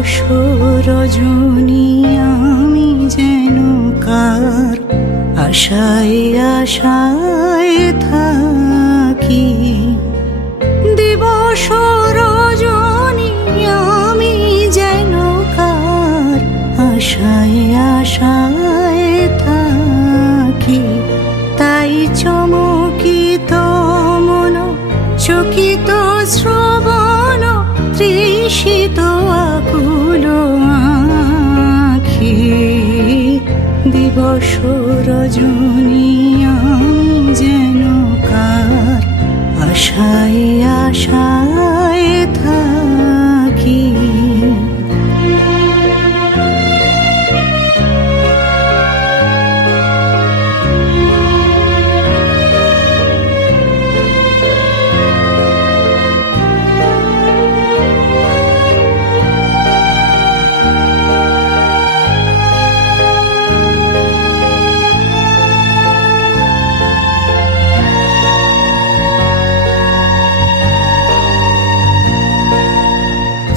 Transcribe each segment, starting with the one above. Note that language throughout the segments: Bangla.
দিবস রজনী আমি যেন কার আশায় আশায় থাকি। দিবস রজনী আমি যেন কার আশায় আশায় থাকি। তাই চমকিত মন চকিত শ্রবণ তৃষিত আকুল আঁখি। দিবস রজনী আমি যেন কার আশায় আশায় থাকি।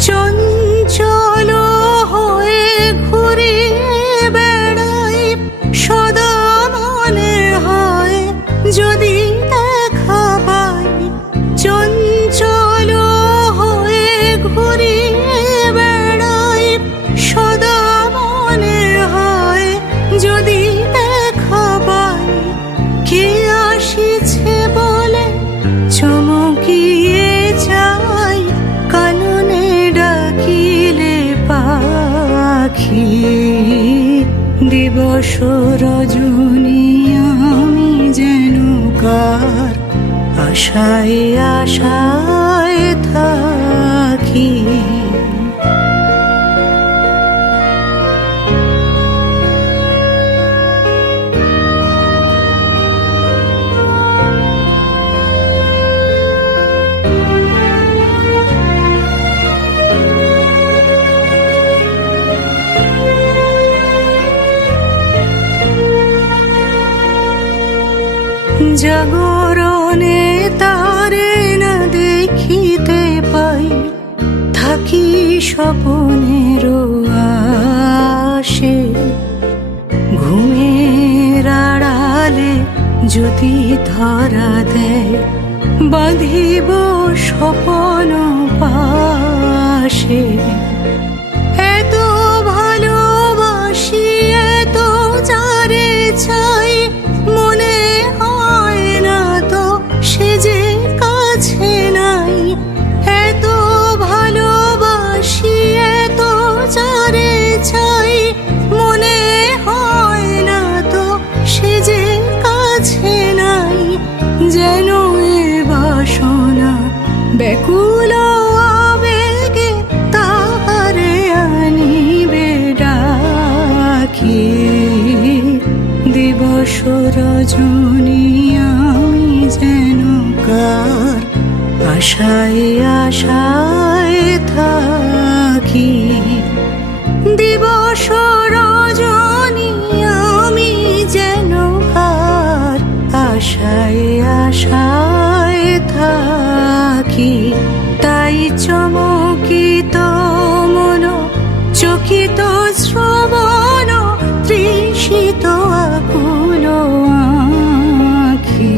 চঞ্চল হয়ে ঘুরে বেড়াই সদা মনে হয় যদি দেখা পাই। চঞ্চল হয়ে ঘুরে বেড়াই সদা মনে হয় যদি দেখা পাই। কে আসিছে বলে চমকিয়ে যাই কাননে ডাকিলে পাখি। দিবস রজনী আমি যেন কার আশায় আশায় থাকি। জাগরণে তারে না দেখিতে পাই থাকি স্বপনের আশে। ঘুমের আড়ালে যদি ধরা দেয় বাঁধিব স্বপন পাশে। এত ভালোবাসি এত যারে চাই মনে হয় না তো সে যে কাছে নাই। এত ভালোবাসি এত যারে চাই মনে হয় না তো সে যে কাছে নাই। যেন এ বাসনা ব্যাকুল আবেগে তাহারে আনিবে ডাকি। দিবস রজনী আমি যেন কার আশায় আশায় থাকি। দিবস রজনী আমি যেন কার আশায় আশায় থাকি। তাই চমকিত মন চকিত শ্রবণ তৃষিত আকুল আঁখি।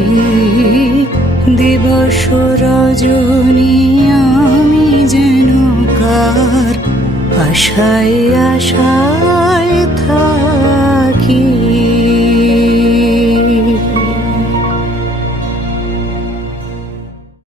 দিবস রজনী আমি যেন কার আশায় আশায়